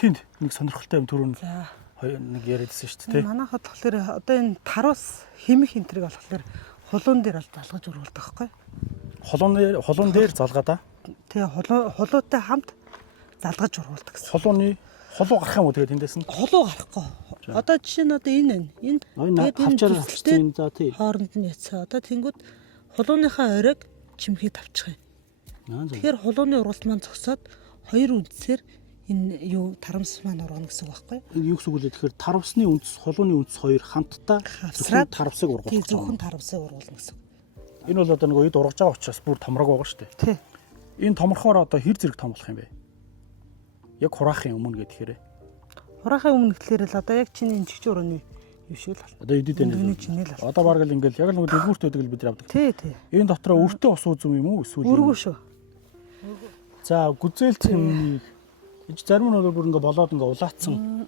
Тэнд нэг сонирхолтой юм түрүүн нэг яриадсэн шүү дээ. Манайхад болохоор одоо энэ тарус хэмэх энтриг болохоор хулуун дээр бол залгаж өргүүлдэг байхгүй. Хулуун дээр залгаад аа. Тэгээ хулуутай хамт залгаж ургуулдаг гэсэн. Хулуу гарах юм уу тэгээд эндээс нь? Хулуу гарахгүй. Одоо жишээ нь одоо энэ хавчаар хавчсан за тий. Хооронд нь яцгаа. Одоо тэнгууд хулууныхаа оройг чимхий тавчих юм. Тэгэхээр хулууны ургалт маань зогсоод хоёр үндсээр энэ юу тарамс маань ургана гэсэн үг байхгүй? Юу гэсэн үг вэ? Тэгэхээр тарамсны үндэс, хулууны үндэс хоёр хамтдаа зөвхөн тарамсыг ургуулах. Тий, зөвхөн тарамсыг ургуулна гэсэн. Энэ бол одоо нэг үед ургаж байгаа учраас бүр томрог байгаа шүү дээ. Тий. Энэ томрохоор одоо хэр зэрэг том болох юм бэ? Яг хураахын өмнө гэхээр. Хураахын өмнө гэхээр л одоо яг чиний инжигч өрөөний юу шиг л байна. Одоо эдэд энэ. Одоо баг л ингээл яг нэг дэлгүүрт байдаг л бид нар авдаг. Тий, тий. Энэ дотроо өртөө ус үзм юм уу? Эсвэл өргөө шүү. За гүзээлцэн зарим нь бол бүр ингээ болоод ингээ улаацсан.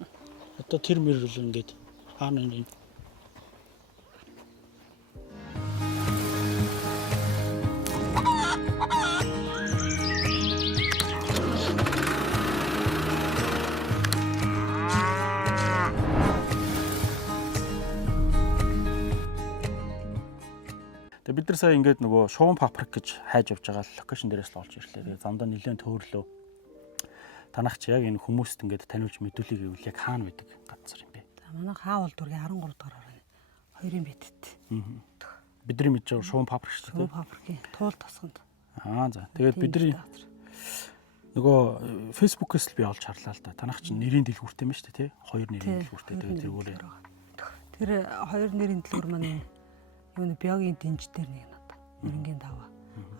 Одоо тэр мэр л ингээд хаана энэ. Тэгээ бид нар сая ингээд нөгөө шугам паприк гэж хайж явж байгаа л локейшн дээрээс л олж ирлээ. Тэгээ замдаа нэлээд төөрлөө. Танах чи яг энэ хүмүүст ингээд таниулж мэдүүлэх гэвэл яг хаана байдаг газар юм бэ? За манай хаавал дургийн 13 дугаар орны 2-ын битэд. Бидний мэдж байгаа шугам паприк шүү дээ. Шугам паприкийн туул тосгонд. За тэгээд бидний нөгөө фэйсбүүкээс л би олж харлаа л да. Танах чи нэрийн дэлгүүртэй юм шүү дээ, тий? Хоёр нэрийн дэлгүүртэй тэгээд тэргүүрээ. Тэр хоёр нэрийн дэлгүүр маань юу нэг биогийн дэнж дээр нэг надаа. Нэрнгийн даваа.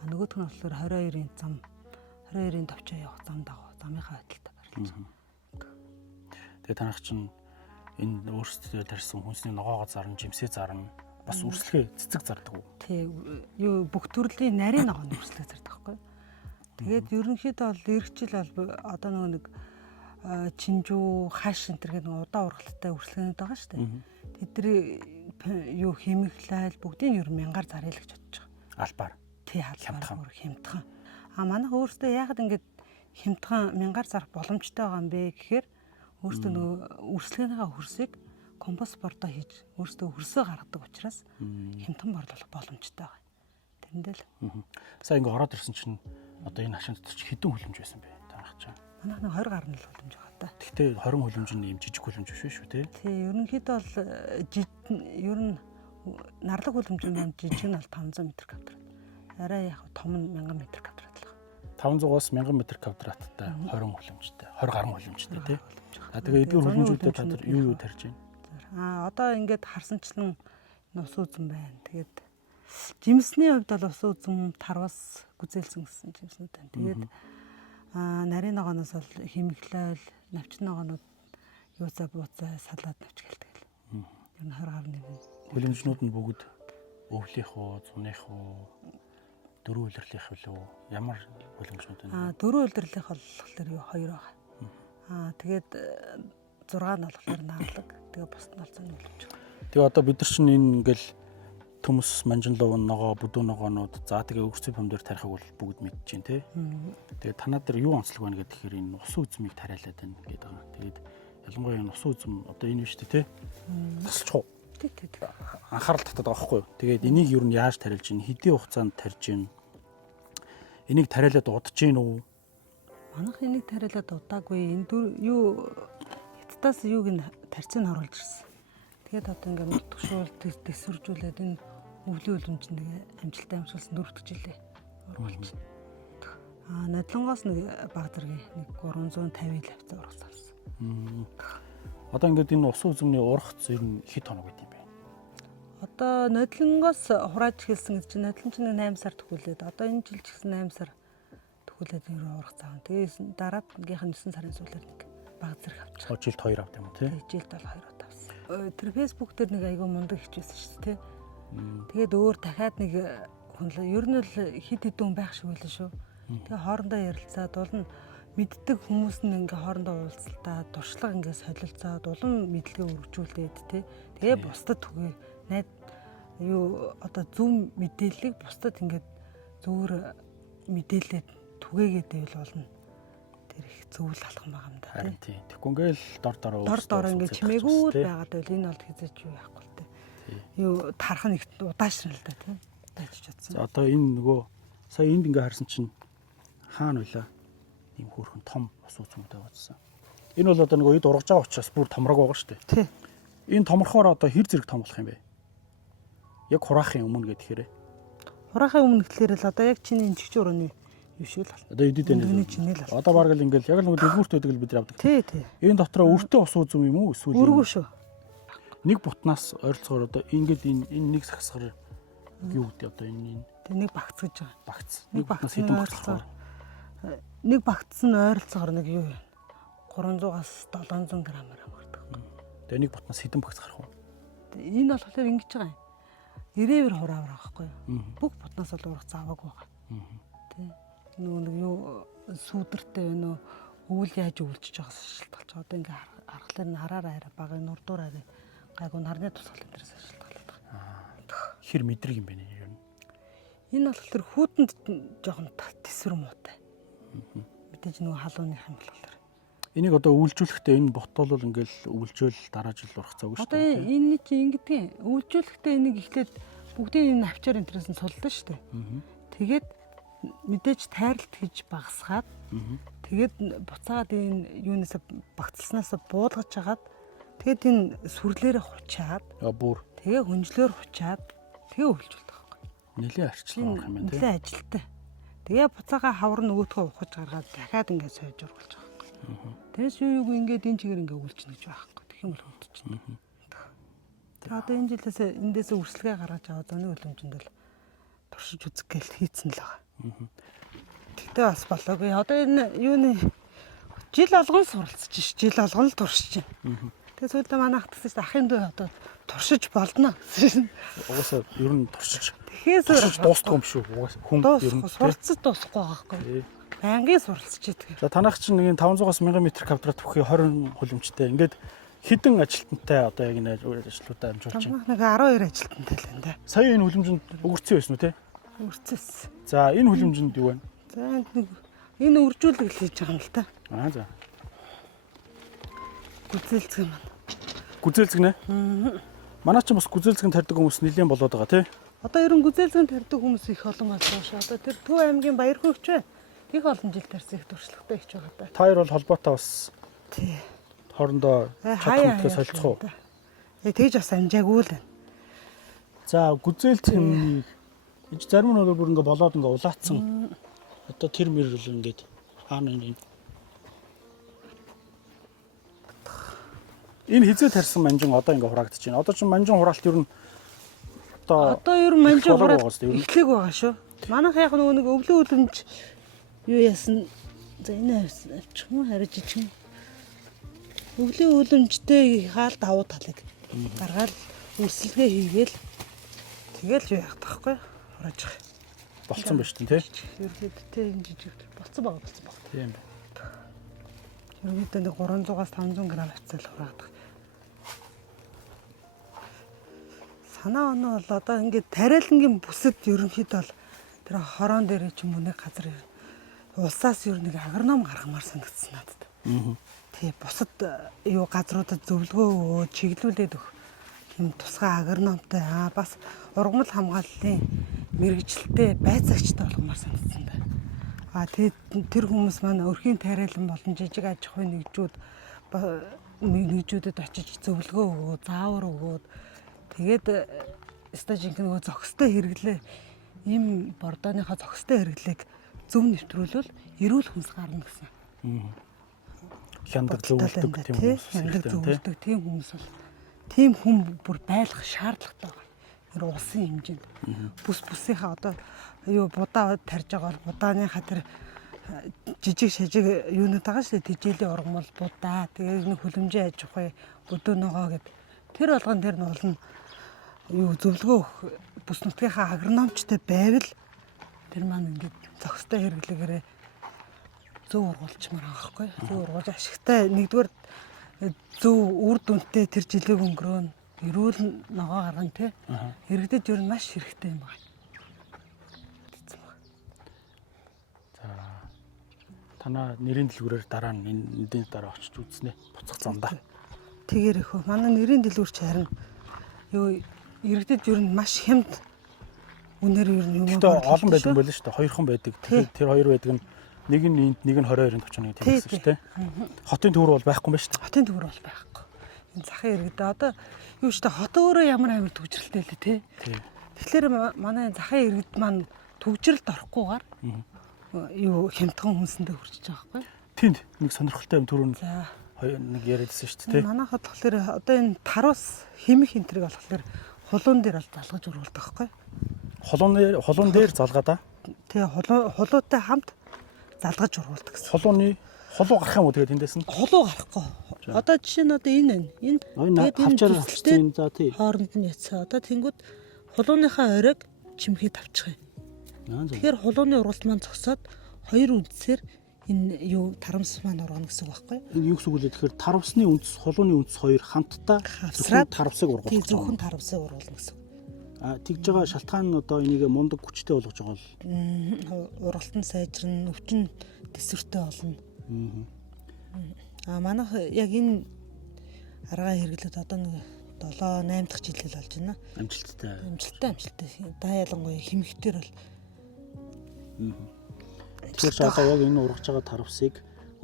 Нөгөөх нь болохоор 22-ын зам 22-ын товчоо явах зам дагав. Замынхаа байдалтай барилж байна. Тэгээ танах чинь энэ өөрсдөө тарьсан хүнсний ногоогоо зарна, жимсээ зарна. Бас үрслэгээ цэцэг зардаг уу? Тий. Юу бүх төрлийн нарийн ногооны үрслэг зардаг байхгүй. Тэгээд ерөнхийдөө бол эргчил бол одоо нэг чинжүү, хаш энэ төр гэдэг удаан ургалтай үрслэгнүүд байгаа шүү дээ. Тэдний юу хэмэглэл бүгдийг ер нь мянгаар заръя л гэж бодож байгаа. Албаар. Тий, албаар хямдхан. Манайх өөрсдөө яагаад ингэж хямдхан мянгаар зарах боломжтой байгаа юм бэ гэхээр өөрсдөө нөгөө үрслэгийнхаа хөрсийг компост бордоо хийж өөрсдөө хөрсөө гаргадаг учраас хямдхан борлуулах боломжтой байгаа. Тэрэндээ л. Сая ингэ ороод ирсэн чинь одоо энэ хашаанд ч хэдэн хүлэмж байсан бэ? Танах чаа. Манайх нэг 20 гаруй л хүлэмж байгаа та. Гэхдээ 20 хүлэмж нь юм жижиг хүлэмж биш шүү тий. Тий, ерөнхийдөө бол ер нь нарлаг хүлэмж нь жижиг нь бол 500 м². Арай яг том нь 1000 м². 500-аас 1000 м²-тай 20 хүлэмжтэй, 20 гаруй хүлэмжтэй тий. Тэгээ эдгээр хүлэмжүүдэд та нар юу тарьж байна? Одоо ингээд харсанчлан ус үзэн байна. Тэгээд жимсний хувьд бол ус үзэн, тарвас, гүзээлсэн гэсэн жимснүүд байна. Тэгээд нарийн ногооноос бол хэмэглэл, навчин ногоонууд юуцаа бууцаа салаад навч гэлдэг л. Ер нь 20 гаруй нэг. Хүлэмжнүүд нь бүгд өвлийнх уу, зуных уу, дөрөв улирлийнх үү? Ямар хүлэмжнүүд вэ? Дөрөв улирлийнх болохоор юу 2 байгаа. Тэгээд 6 нь болохоор наалаг. Тэгээ бус нь болсон хүлэмж. Тэгээ одоо бид нар чинь энэ ингээл төмс, манжинлуу ногоо, бүдүүн ногоонууд за тэгээ өрсөв бом дээр тарихыг бол бүгд мэдж байна тий. Тэгээ танаа дээр юу онцлог байна гэхээр энэ ус үзмийг тариалаад байна гэдэг байгаа. Тэгээд ялангуяа энэ ус үзм одоо энэ биш тий. Тасалчих уу? Тий. Анхаарал татдаг байгаа байхгүй юу? Тэгээд энийг юу нь яаж тариалж чинь хэдийн хугацаанд тарьж чинь энийг тариалаад удаж гин үү? Манайх энийг тариалаад удаагүй. Энэ юу хятадаас юуг нь тарцыг харуулж ирсэн. Тэгээд одоо ингээд мутгшуул дэсвэржүүлээд энэ өвлийн үлэмж нэг амжилттай амжилсан 4 дахь жилээ ургуулж. Нодлонгоос нэг баг зэргийн нэг 350 лавцаа ургасан. Одоо ингээд энэ ус үзмний ургац ер нь хэд хоног байд юм бэ? Одоо нодлонгоос хурааж эхэлсэн гэж чинь нодлон чинь 8 сар төгүүлээд одоо энэ жил ч гэсэн 8 сар төгүүлээд ер нь ургац аав. Тэгээд дараагийнх нь 9 сарын сүүлээр нэг баг зэрэг авчих. Жилд 2 авт юм уу тий? Жилд бол 2 удаа авсан. Тэр фэйсбүүк дээр нэг айгүй мундаг хичээсэн шүү дээ. Тэгээд өөр дахиад нэг хүн л ер нь л хид хідэн байх шиг байлаа шүү. Тэгээ хоорондоо ярилцаад улам мэддэг хүмүүс нь ингээ хоорондоо уулзалтаа туршлага ингээ солилцоод улам мэдлэгээ өргөжүүлээд тий. Тэгээ бусдад түгээ найд юу одоо зөв мэдээллийг бусдад ингээд зөвөр мэдээлээд түгээгээд байвал болно. Тэр их зөвл алхам байгаа юм да. Харин тийм. Тэгэхгүй ингээл Дор ингээд чимээгүй л байгаад байл энэ бол хизээч юу яахгүй л дээ. Юу тарах нь их удаашрал л да тийм. Дайж чадсан. За одоо энэ нөгөө сая энд ингээ харсан чинь хаана байлаа? Ийм хөөрхөн том ус үзмтэй байцсан. Энэ бол одоо нөгөө эд ургаж байгаа учраас бүр томрог байгаа шүү дээ. Тий. Энэ томрохоор одоо хэр зэрэг том болох юм бэ? Яг хураахын өмнө гэхээр. Хураахын өмнө гэхлээр л одоо яг чиний энэ чигч өрөөний юу шиг л. Одоо эдэд энэ чиний л. Одоо бараг л ингээл яг л нөгөө дэлгүүрт байдаг л бид нар авдаг. Тий, тий. Энэ дотроо өртөө ус үзм юм уу? Эсвэл Өргөө шүү. нэг бутнаас ойролцоогоор одоо ингээд энэ нэг сагсгаар юу гэдэг одоо энэ Тэг нэг багц гэж байгаа. багц. Нэг бутнаас хэдэн багц? Нэг багц нь ойролцоогоор нэг юу вэ? 300-аас 700 грамаар амардаг. Тэгээ нэг бутнаас хэдэн багц гарах вэ? Энэ болохоор ингэж байгаа юм. Ирээвэр хураавар байгаа байхгүй юу? Бүх бутнаас бол урах заваагүй байгаа. Тэ. Нөгөө нэг юу сүудэртэй вэ нөө өвөл яаж өвлжиж байгаас шилтгалж байгаа. Одоо ингээ харахаар нь хараараа арай бага нурдуур арай гайгүй нарны тусгал энэс шилтгалаад байгаа. Хэр мэдрэг юм бэ нэ ер нь? Энэ болохоор хүүтэнд жоохон тэсвэр муутай. Мэдээж нөгөө халууных юм болохоор. Энийг одоо өвлжүүлэхдээ энэ бот бол ингээл өвлжөөл дараа жил урах цаг шүү Одоо дээ. энэ чинь ингэдэг. Өвлжүүлэхдээ энийг эхлээд бүгдийг энэ навчаар интерес нь суллаа шүү дээ. Тэгээд мэдээж тайралт хийж багасгаад тэгээд буцаад энэ юунаас багцласнаас буулгаж хагаад тэгээд энэ сүрлээрээ хучаад Бүр тэгээ хүнжлөөр хучаад тэгээ өвлжүүлдэг байхгүй. нэлээд арчлан урах юм байна тий. Нэлээд ажилтай. Тэгээ буцаага хавар нөгөөдгөө ухаж гаргаад дахиад ингээд сойж ургуулж байгаа. Тэрс юу ингээд энэ чигээр ингээд үлчнэ гэж байхгүй. Тэгэх юм бол үлчнэ. Тэгээ одоо энэ жилээс эндээс үрсэлгээ гаргаж аваад зөний үлэмжинд л туршиж үзэх гээл хийцэн л байгаа. Тэгтээ бас болоогүй. Одоо энэ юуны жил алган суралцж ш. Жил алган л туршиж байна. Тэгээ сүүлдээ манайх гэсэн чинь ахын дөө одоо туршиж болно. Угаасаа ер нь туршиж Тэгэхээс дуустах юм шүү. Хүн ер нь суралцж дуусахгүй байгаа байхгүй. Байнгын суралцж идэг. За танах чинь нэг 500-аас 1000 м квадрат бүхий 20 хүлэмжтэй. Ингээд хідэн ажилтнтай одоо яг энэ ажлуудаа амжуулж байна. Нэг 12 ажилтнтай л энэ. Сая энэ хүлэмжинд өгөрцөн байсан уу те? Үрцэс. За энэ хүлэмжинд юу вэ? За энэ үржүүлэг л хийж байгаа юм л та. За. Гүзээлцэг маань. Гүзээлцгнэ? Манай ч бас гүзээлцгэн тарьдаг хүмүүс нэлээд болоод байгаа тий. Одоо ерөн гүзээлцэг тарьдаг хүмүүс их олон болсон шүү. Одоо тэр Төв аймгийн Баярхөвч бай. Их олон жил тарьсан их туршлагатай их ч байгаа та. Та хоёр бол холбоотой бас Тий. хоорондоо чадхантай солилцох уу? Тэгж бас амжаагүй л байна. За гүзээлцгэн энэ зарим нь бүр ингээ болоод ингээ улаацсан. Одоо тэр мэр л ингээд хаана энэ хизээ тарьсан манжин одоо ингээ хураагдаж байна. Одоо ч манжин хураалт ер нь Одоо ер нь манжин болоод хураад байгаа шүү дээ. эхлэх байгаа шүү. Манайх яг нэг өвлөө үлэмж юу яасан. За энэ авчих юм хариж ичих юм. Өвлийн үлэмжтэй хаалт авуу талыг гаргаад үрсэлгээ хийгээл тэгэл юу яах таахгүй хурааж байгаа. болцсон ба шүү дээ тий. Ерөнхийдөө энэ жижиг болцсон байгаа. Тийм. Ерөнхийдөө нэг 300-аас 500 грамм хацаал хураадаг. Санаа оноо бол одоо ингээд тариалангийн бүсэд ерөнхийдөө бол тэр хороон дээр ч юм уу нэг газар улсаас ер нэг агроном гаргамаар санагдсан надад. Тий бусад юу газруудад зөвлөгөө өгөө чиглүүлээд өг юм тусгай агрономтой бас ургамал хамгааллын мэрэгчлэлтэй байцаагчтай болгомоор санагдсан байна. Тэр хүмүүс маань өрхийн тариалан болон жижиг аж ахуйн нэгжүүдэд очиж зөвлөгөө өгөө, заавар өгөөд тэгээд стажинг нөгөө зохистой хэрэглээ им бордооныхаа зохистой хэрэглээг зөв нэвтрүүлвэл эрүүл хүнс гарна гэсэн. Хяндаг зөвлөдөг тийм хүмүүс. Хяндаг зөвлөдөг тийм хүмүүс бол тийм хүн бүр байлгах шаардлагатай байна. Тэр улсын хэмжээнд бүсийнхаа одоо юу будаа тарьж байгаа бол будааныхаа тэр жижиг шажиг юунууд байгаа шүү дээ. Тижээлийн ургамал будаа тэгээд нэг хүлэмжийн аж ахуй өдөө ногоо гэдэг тэр болгон тэр нь болно юу зөвлөгөө өгөх бүс нутгийнхаа агрономчтой байвал тэр маань ингээд зохистой хэрэглэгээрээ зөв ургуулчмаар байгаа хгүй. Зөв ургуулж ашигтай нэгдүгээр зөв үр дүнтэй тэр жилиг өнгөрөөн эрүүл ногоо гаргана те. Иргэдэд ер нь маш хэрэгтэй юм байна. Танаа нэрийн дэлгүүрээр дараа нь эндийн дараа очиж үзнэ. Буцах замдаа. Тэгэр их. Манай нэрийн дэлгүүр чи харин юу иргэдэд ер нь маш хямд үнээр ер нь юм аа. Олон байдаг юм байл шүү дээ. Хоёрхан байдаг. Тэр хоёр байдаг нь нэг нь энд нэг нь 22-нд очно гэдэг юм шүү дээ. Хотын төвөр бол байхгүй юм байна шүү дээ. Хотын төвөр бол байхгүй. Энэ захын иргэд одоо юу шүү дээ. Хот өөрөө ямар амар төвжрэлтэй лээ тий. Тэгэхээр манай захын иргэд маань төвжрэлд орохгүйгээр юу хямдхан хүнсэндээ хүрчиж байгаа байхгүй. Тэнд нэг сонирхолтой юм түрүүн нэг яриадсан шүү дээ. Манайхад болохоор одоо энэ тарус хэмэх энтриг болохоор хулуун дээр ал залгаж ургуулдаг байхгүй. Хулуун дээр залгаад аа. Тэгээ хулуутай хамт залгаж ургуулдаг гэсэн. Хулуу гарах юм уу тэгээд эндээс нь? Хулуу гарахгүй. Одоо жишээ нь одоо энэ тэгээд хавчаар хавчсан за тий. Хооронд нь яцсан. Одоо тэнгууд хулууныхаа оройг чимхий тавьчих юм. Тэгэхээр хулууны ургалт маань зогсоод хоёр үндсээр энэ юу тарамс маань ургана гэсэн үг байхгүй. Энэ юу гэсэн үг вэ? Тэгэхээр тарамсны үндэс, хулууны үндэс хоёр хамтдаа хавсраад тарамсыг ургуулах. Тий зөвхөн тарамсыг ургуулна гэсэн. Тэгж байгаа шалтгаан нь одоо энийг мундаг хүчтэй болгож байгаа бол ургалт нь сайжирна, өвчин төсвөртэй болно. Манайх яг энэ аргаа хэрэглээд одоо нэг 7-8 дахь жилэл болж байна. Амжилттай. Да ялангуяа хэмхтэр бол. Тэгэхээр одоо яг энэ ургаж байгаа таравсыг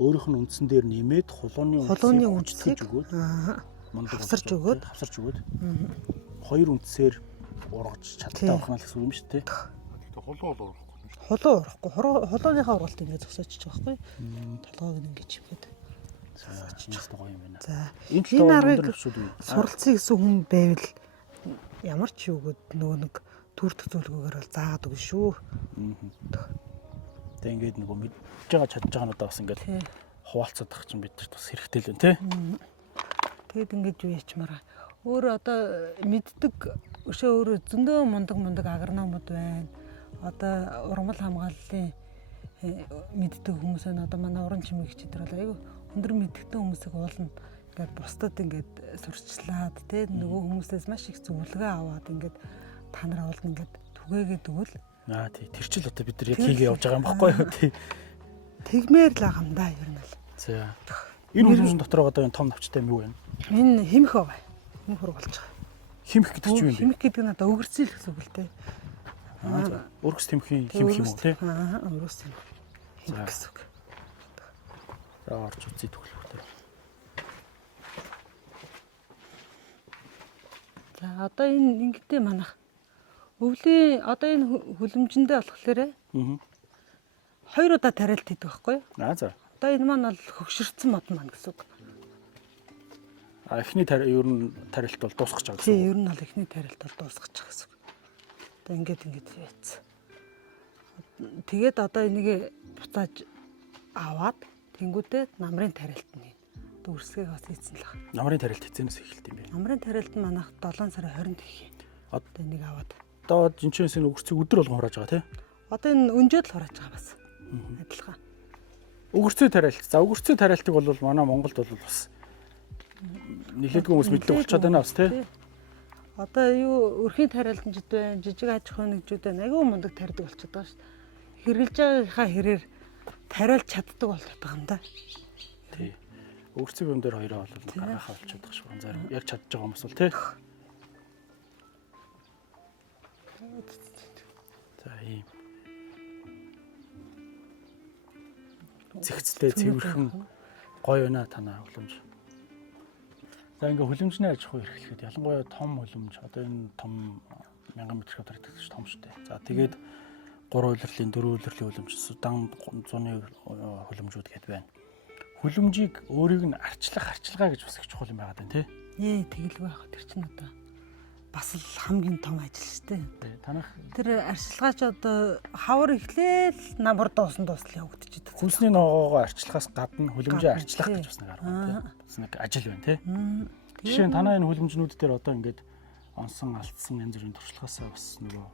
өөрийнх нь үндсэн дээр нэмээд хулууны үндсийг өгөөд хавсарч өгөөд хоёр үндсээр ургаж чадтай байх нь гэсэн үг юм шүү дээ. Тэгтээ хулуу бол урахгүй. Хулуу урахгүй. Хулууныхаа ургалт ингэ зогсоочиж байгаа байхгүй. Толгойг нь ингэж чимхэд. Зогсоочиж байгаа юм байна. За энэ аргыг суралцъя гэсэн хүн байвал ямар ч юугод нөгөө нэг төрөлх зөвлөгөөгөр бол заагаад өгнө шүү. Тэг ингээд нөгөө мэдж байгаа чадж байгаа надаа бас ингээд хуваалцаад тах чинь бид нар бас хэрэгтэй л байна тий. Тэгэд ингээд юу ячмаараа. Өөр одоо мэддэг өшөө өөр зөндөө мундаг агрономууд байна. Одоо ургамал хамгааллын мэддэг хүмүүс байна. Одоо манай уран чимээгчдэр бол айгүй өндөр мэддэг хүмүүсийг уулна. Ингээд бусдад ингээд сурчлаад тий нөгөө хүмүүсээс маш их зөвлөгөө аваад ингээд та нараа уулна ингээд түгээгээд өгвөл тий тэр чил одоо бид нар яг хийгээ явж байгаа юм баггүй юу тий. Тэгмээр л байгаа юм да ер нь л. За. Энэ хүлэмжийн дотор одоо энэ том навчтай юм юу вэ? Энэ хэмх байгаа. Хэмх ургалж байгаа. Хэмх гэдэг чинь юу юм бэ? Хэмх гэдэг нь одоо өгөрцөл гэсэн үг л дээ. Өргөс тэмхийн хэмх юм уу тий? Өргөс тэмх. Хэмх гэсэн үг. За орж үзье төгөлхтэй. За одоо энэ ингэдэй манах өвлийн одоо энэ хүлэмжэндээ болохоор хоёр удаа тариалт хийдэг байхгүй юу? За. Одоо энэ маань бол хөгшөрцөн мод маань гэсэн үг. Эхний ер нь тариалт бол дуусгаж байгаа гэсэн үг. Тий, ер нь бол эхний тариалт бол дуусгаж байгаа гэсэн үг. Одоо ингээд яйцсан. Тэгээд одоо энийг буцааж аваад тэнгуүдээ намрын тариалт нь дүүрсгээ бас хийцэн л байна. Намрын тариалт хийцэнээс эхэлт юм байна. Намрын тариалт нь манайх 7 сарын 20-нд хийх юм. Одоо энийг аваад. Одоо жинчнээс энэ өгөрцөг өдөр болгон хурааж байгаа тий? Одоо энэ өнжөөд л хурааж байгаа бас. Адилхан. Өгөрцөө тариалт. За өгөрцөө тариалтыг бол манай Монголд бол бас нэлээдгүй хүмүүс мэдлэг болчиход байна бас тий? Одоо юу өрхийн тариалтнчд байна, жижиг аж ахуйн нэгжүүд байна. Айгүй мундаг тарьдаг болчиход байгаа шүү дээ. Хэрглэж байгаагаа хэрээр тариалж чаддаг болчиход байгаа юм да. Тий. Өгөрцөг юм дээр хоёроо бол гаргахаа болчиход байгаа шүү. Зарим яг чадж байгаа хүмүүс бол тий? За ийм зэгцлээ цэвэрхэн гоё байна танаа хүлэмж. За ингээ хүлэмжний аж ахуй эрхлэхэд ялангуяа том хүлэмж одоо энэ том 1000 м квадрат гэдэг чинь том шүү дээ. За тэгээд 3 улирлын 4 улирлын хүлэмж, дан 100-ны хүлэмжүүд гэдэг байна. Хүлэмжийг өөрийг нь арчилгаа гэж бас их чухал юм байгаа даа тий. Тэгэл байх. Тэр чинь одоо бас л хамгийн том ажил шүү дээ. Танах тэр арчилгаач одоо хавар эхлээл намар дуусна явагдчихэдэг. Хүнсний ногоогоо арчилгаас гадна хүлэмжээ арчлах гэж бас нэг арга байна тий. Бас нэг ажил байна тий. Жишээ нь танаа энэ хүлэмжнүүд дээр одоо ингээд онсон алдсан янз бүрийн туршлагаасаа бас нөгөө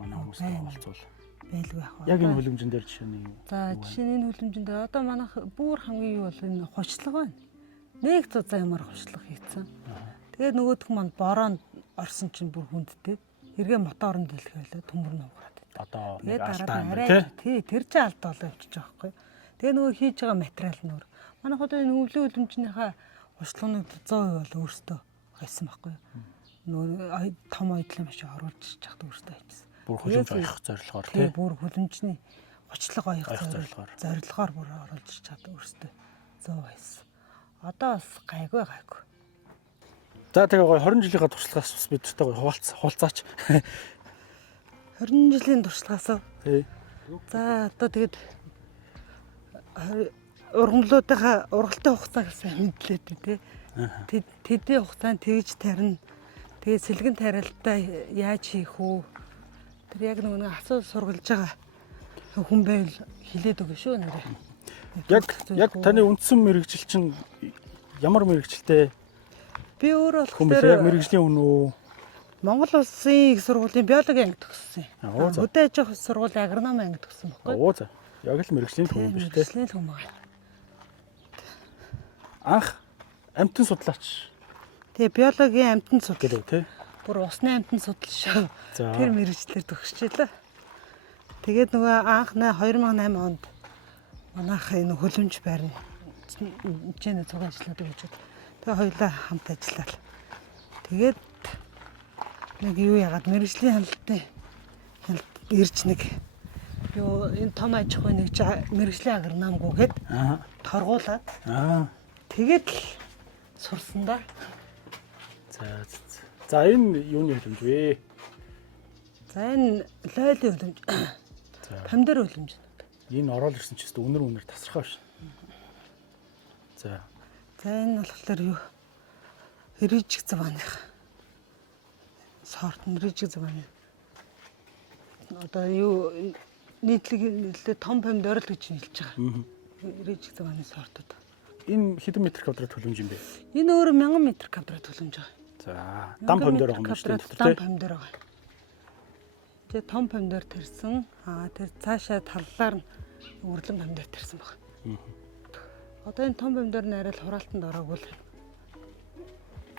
манай хүмүүстэй уулзвал байлгүй байх. Яг энэ хүлэмжэн дээр жишээ нь юу? За жишээ нь энэ хүлэмжэн дээр одоо манайх бүр хамгийн юу бол энэ хучлага байна. Нэг цуцаа ямар хучлага хийцэн. Тэгээд нөгөөх маань бороонд орсон чинь бүр хүндтэй. Эргээ моторонд дэлгэх байлаа төмөр нуураад. Одоо нэг тэгээд алдаа арай тий тэр чинь алдаа болоо явчих жоохоо. Тэгээ нөгөө хийж байгаа материал нь өөр. Манайх одоо энэ өвлийн үлэмжнийхээ урсгалыг 100% бол өөрсдөө хайсан байхгүй юу? Нөгөө том ойдлоо маш оруулж чад өөрсдөө хийсэн. Бүр хүлэмж оёх зорилгоор тий. Бүр хүлэмжний гочлог оёх зорилгоор. Зорилгоор бүр оруулж чад өөрсдөө 100 хайсан. Одоо бас гайгүй. За тэгээ гоё 20 жилийнхаа туршлагаас бас бидэртэй гоё хуваалцаач. 20 жилийн туршлагаас. Тий. За одоо тэгээд ургамлуудынхаа ургалтын хугацааг сайн мэдлээ тий. Тэдний хугацаанд тэгж тарина. Тэгээд сэлгэн тариалтай яаж хийх үү? Тэр яг нэг асуу сургалж байгаа хүн байвал хилээд өгнө шүү нэрээ. Яг таны үндсэн мэрэгжил чинь ямар мэрэгжилтэй? Би өөрөө Хүн яг мэрэгжлийн хүн үү? Монгол Улсын их сургуулийн биологийн анги төгссөн. Аа, за. Хөдөө аж ахуйн сургуулийн агрономи анги төгссөн байхгүй юу? Оо за. Яг л мэрэгжлийн хүн биш үү? Мэрэгжлийн хүн байна. Анх амтан судлаач Тэгээ биологийн амтан судлал. гэлээ тий. Бүр усны амтан судлал шүү. За. Тэр мэрэгчлэр төгсчихлээ. Тэгээд нөгөө анх 2008 онд манайх энэ хөлөмж байрны хичээний цуг ажлуудыг хийж. Тэгээ хоёулаа хамт ажиллаад. Тэгээд нэг юу яагаад мэрэгжлийн хяналтын ирж нэг юу энэ том аж ахуй нэг мэрэгжлийн агрономгүйгээд торгуулаад тэгээд л сурсан да. За энэ юуны хөлөмж вэ? За энэ лойлын хөлөмж. Помидор хөлөмж. Энэ ороод ирсэн ч гэсэн үнэр тасархаа биш. За энэ болохоор юу? Рижиг завааных. Сорт нь рижиг завааны. Одоо юу нийтлэг том помидор л гэж хэлж байгаа. Рижиг завааны сортууд. Энэ хэдэн метр квадрат хөлөмж юм бэ? Энэ өөр 1000 метр квадрат хөлөмж байгаа. За дан помидор байгаа юм шүү дээ. Дан помидор байгаа. Тэгээ том помидор тэрсэн. Тэр цаашаа таллаар нь өрлөн помидор тэрсэн баг. Одоо энэ том помидор нь арай л хураалтанд ороогүй л.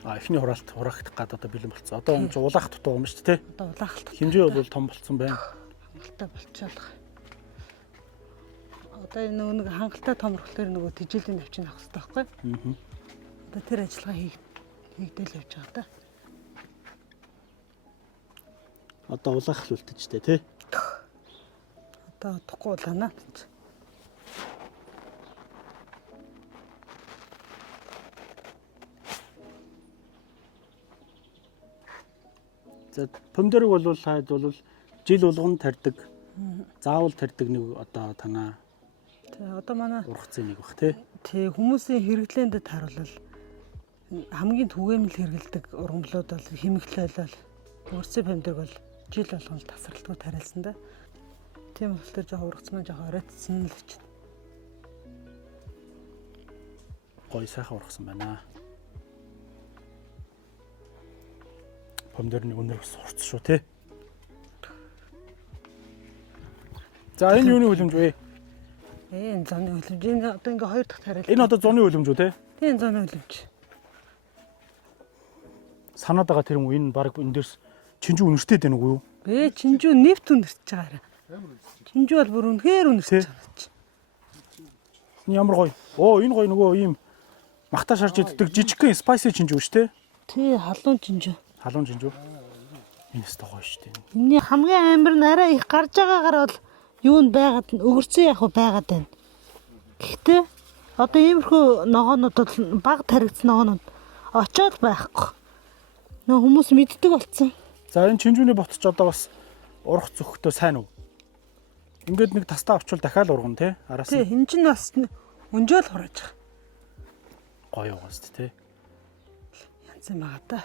Эхний хураагдах гад одоо бэлэн болцсон. Одоо энэ улаах дутуу юм шүү дээ. Одоо улаах дутуу. Хэмжээ бол том болцсон байна. Хангалттай болчихлоо. Одоо энэ нэг хангалттай том болохоор нөгөө тэжээлийн навчин авах хэрэгтэй байхгүй? Одоо тэр ажиллагаа хийгдэл явж байгаа та. Одоо улаах л үлдчихтэй тий. Одоо утгагүй улаана. За помидорыг бол хаад бол жил болгон тарьдаг. Заавал тарьдаг нэг одоо танаа. Тэгээ одоо манай ургацын нэг бах тий. Тий хүмүүсийн хэрэглээнд харуулвал хамгийн түгээмэл хэрэгэлдэг ургамлууд бол химэгтлэлэл өөрсдөө помидорг бол жил болгон тасралтгүй тариалсан да. Тийм болохоор жоохон ургацмаа жоохон оройтсан л гэж. Гой сайхан ургасан байна. Помидорны үнэр бас сурц шүү тий. За энэ юуны хөлөмж вэ? Энэ зоны хөлөмж. Энэ одоо ингээ хоёр дахь тариал. Энэ одоо зоны хөлөмж үү тий? Тийм зоны хөлөмж. Санаад байгаа тэр юм энэ баг энэ дээрс чинжүү үнэртэй дээ нүгүү юу? Чинжүү нефт үнэрч байгаа. Чинжүү бол бүр үнэхээр үнэрч байгаа. Ямар гоё. Энэ гоё нөгөө ийм махта шарж иддэг жижигхэн спайси чинжүү шүү дээ. Тий халуун чинжүү. Халуун чинжүү. Энэ өстой гоё шүү дээ. Энийн хамгийн амар нь арай их гарч байгаагаар бол юунд байгаад өгөрцөө яг байгаад байна. Гэхдээ одоо иймэрхүү ногоонууд бол баг таригдсан ногоонууд очоод байхгүй. Нөө хүмүүс мэддэг болцсон. За энэ чинжүүний ботч одоо бас урах зөвхтөө сайн уу? Ингээд нэг тастаа авчвал дахиад ургана тий? Араас нь. Тий, энэ чинь бас өнжөөл хурааж байгаа. Гоё угаас тий. Янз юм байгаа та.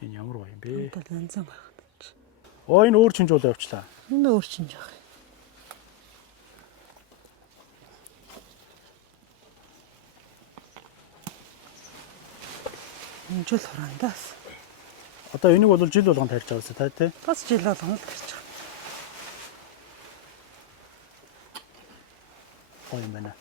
Энэ ямар гоё юм бэ? Одоо янз юм байгаа. Энэ өөр чинжүүл явуулчлаа. Энэ өөр чинж байгаа. Өнжөөл хураандаас. Одоо энийг бол жил болгон тарьж байгаа та тий? Бас жил болгон л тарьж байгаа. Гоё юм байна.